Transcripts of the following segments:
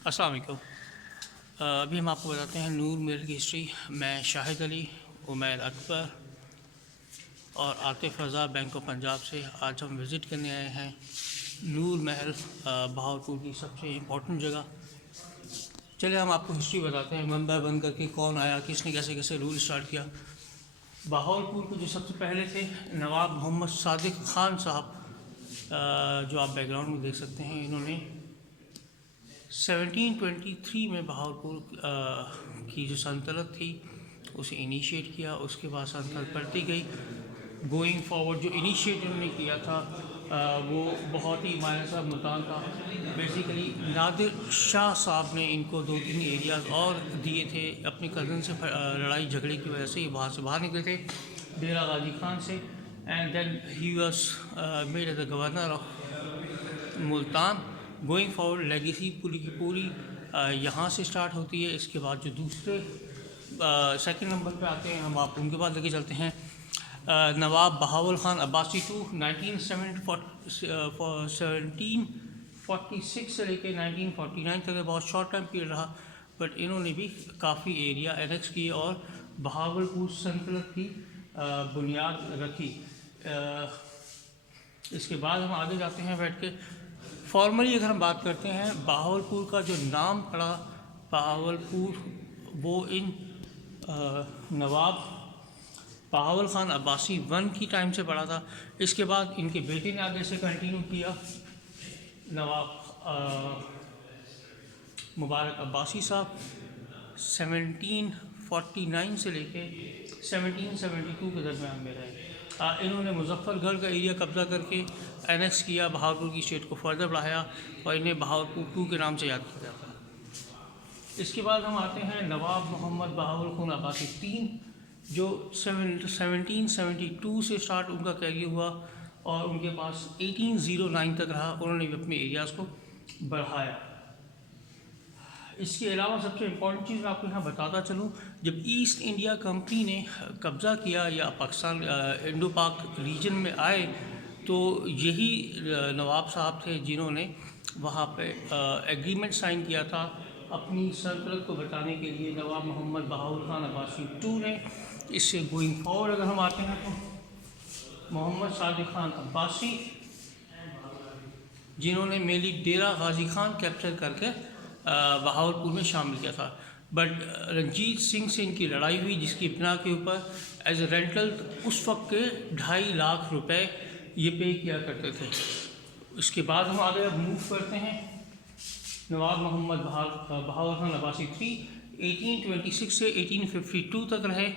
अस्सलाम वालेकुम। अभी हम आपको बताते हैं नूर महल की हिस्ट्री। मैं शाहिद अली, उमैर अकबर और आतिफ रज़ा बैंक ऑफ पंजाब से आज हम विज़िट करने आए हैं नूर महल, बहावलपुर की सबसे इम्पोर्टेंट जगह। चलिए हम आपको हिस्ट्री बताते हैं वन बाय वन करके, कौन आया, किसने कैसे कैसे रूल स्टार्ट किया। बहावलपुर के जो सबसे पहले थे नवाब मोहम्मद सादिक ख़ान साहब, जो आप बैकग्राउंड में देख सकते हैं। इन्होंने 1723 में बहावलपुर की जो सल्तनत थी उसे इनिशिएट किया। उसके बाद सल्तनत बढ़ती गई। गोइंग फॉरवर्ड जो इनिशिएट उन्होंने किया था वो बहुत ही मायने मुल्तान था। बेसिकली नादिर शाह साहब ने इनको 2-3 एरियाज़ और दिए थे। अपने कज़न से लड़ाई झगड़े की वजह से ये वहाँ से बाहर निकले थे, डेरा गाजी खान से। And then he was made as the governor of Multan. Going forward legacy पूरी की पूरी यहाँ से स्टार्ट होती है। इसके बाद जो दूसरे सेकंड नंबर पे आते हैं, हम आप उनके बाद लेके चलते हैं। नवाब बहावल ख़ान अब्बासी टू 1746 से लेके 1949 तक बहुत शॉर्ट टाइम पीरियड रहा, बट इन्होंने भी काफ़ी एरिया एनेक्स किए और बहावलपुर सल्तनत की बुनियाद रखी। इसके बाद हम आगे जाते हैं बैठ के। फॉर्मली अगर हम बात करते हैं, बहावलपुर का जो नाम पड़ा बहावलपुर, वो इन नवाब बहावल ख़ान अब्बासी 1 की टाइम से पड़ा था। इसके बाद इनके बेटे ने आगे से कंटिन्यू किया, नवाब मुबारक अब्बासी साहब 1749 से लेके 1772 के दरमियान में रहे। इन्होंने मुजफ्फरगढ़ का एरिया कब्ज़ा करके एनेक्स किया, बहावलपुर की स्टेट को फर्दर बढ़ाया और इन्हें बहावलपुर 2 के नाम से याद किया जाता है। इसके बाद हम आते हैं नवाब मोहम्मद बहावल ख़ान अब्बासी 3, जो 1772 से स्टार्ट उनका कैरियर हुआ और उनके पास 1809 तक रहा। उन्होंने भी अपने एरियाज़ को बढ़ाया। इसके अलावा सबसे इम्पॉर्टेंट चीज़ मैं आपको यहाँ बताता चलूँ, जब ईस्ट इंडिया कंपनी ने कब्ज़ा किया या पाकिस्तान इंडो पाक रीजन में आए, तो यही नवाब साहब थे जिन्होंने वहाँ पे एग्रीमेंट साइन किया था अपनी सल्तनत को बचाने के लिए, नवाब मोहम्मद बहावल ख़ान अब्बासी 2 ने। इससे गोइंग फॉरवर्ड अगर हम आते हैं तो मोहम्मद सादिक ख़ान अब्बासी, जिन्होंने मेनली डेरा गाजी खान कैप्चर करके बहावलपुर में शामिल किया था। बट रंजीत सिंह से इनकी लड़ाई हुई, जिसकी बिना के ऊपर एज ए रेंटल उस वक्त के 2.5 लाख रुपए ये पे किया करते थे। इसके बाद हम आगे अब मूव करते हैं। नवाब मोहम्मद बहावल ख़ान अब्बासी 3 1826 से 1852 तक रहे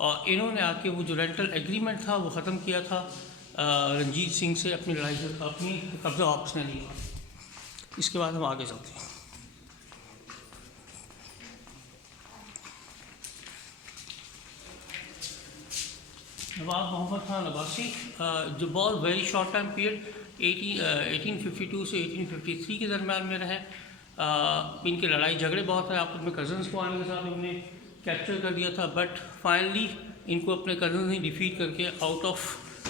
और इन्होंने आके वो जो रेंटल एग्रीमेंट था वो ख़त्म किया था रंजीत सिंह से, अपनी लड़ाई से अपनी कब्ज़ा वापस नहीं लिया। इसके बाद हम आगे चलते हैं। नवाब मोहम्मद ख़ान अब्बासी जो बहुत वेरी शॉर्ट टाइम पीरियड 1852 से 1853 के दरम्यान में रहे। इनके लड़ाई झगड़े बहुत है, आपस में कज़न्स को आने के साथ इन्होंने कैप्चर कर दिया था, बट फाइनली इनको अपने कज़न्स ने डिफीट करके आउट ऑफ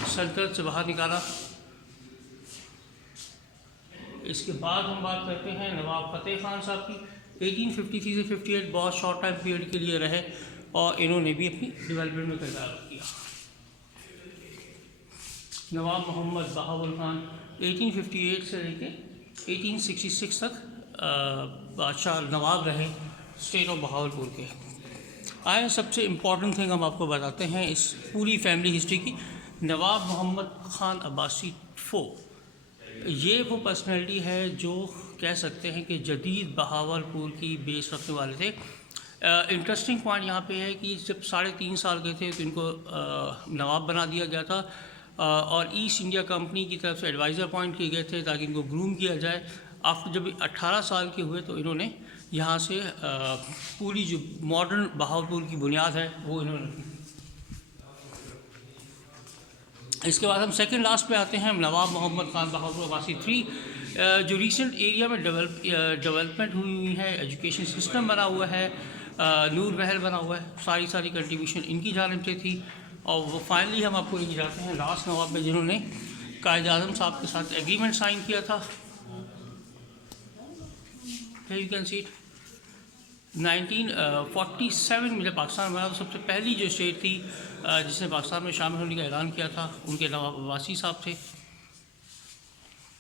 सल्तनत से बाहर निकाला। इसके बाद हम बात करते हैं नवाब फ़तेह ख़ान साहब की। 1853 से 58 बहुत शॉर्ट टाइम पीरियड के लिए रहे और इन्होंने भी अपनी डेवलपमेंट में किरदार किया। नवाब मोहम्मद बहावल ख़ान 1858 से लेके 1866 तक बादशाह नवाब रहे स्टेट ऑफ बहावलपुर के। आए सबसे इम्पॉर्टेंट थिंग हम आपको बताते हैं इस पूरी फैमिली हिस्ट्री की। नवाब मोहम्मद ख़ान अब्बासी 4 ये वो पर्सनैलिटी है जो कह सकते हैं कि जदीद बहावलपुर की बेस रखने वाले थे। इंटरेस्टिंग पॉइंट यहाँ पे है कि जब 3.5 साल के थे तो इनको नवाब बना दिया गया था और ईस्ट इंडिया कंपनी की तरफ से एडवाइज़र अपॉइंट किए गए थे ताकि इनको ग्रूम किया जाए। आफ्टर जब 18 साल के हुए तो इन्होंने यहाँ से पूरी जो मॉडर्न बहावलपुर की बुनियाद है वो इन्होंने रखी। इसके बाद हम सेकंड लास्ट पे आते हैं, नवाब मोहम्मद ख़ान बहावलपुर अब्बासी 3 जो रिसेंट एरिया में डेवलपमेंट हुई है, एजुकेशन सिस्टम बना हुआ है, नूर महल बना हुआ है, सारी कंट्रीब्यूशन इनकी जानिब से थी। और वो फाइनली हम आपको लेके जाते हैं लास्ट नवाब में जिन्होंने कायद आज़म साहब के साथ एग्रीमेंट साइन किया था यू कैन सी इट। 1947 में जब पाकिस्तान बना तो सबसे पहली जो स्टेट थी जिसने पाकिस्तान में शामिल होने का ऐलान किया था, उनके नवाब अब्बासी साहब थे।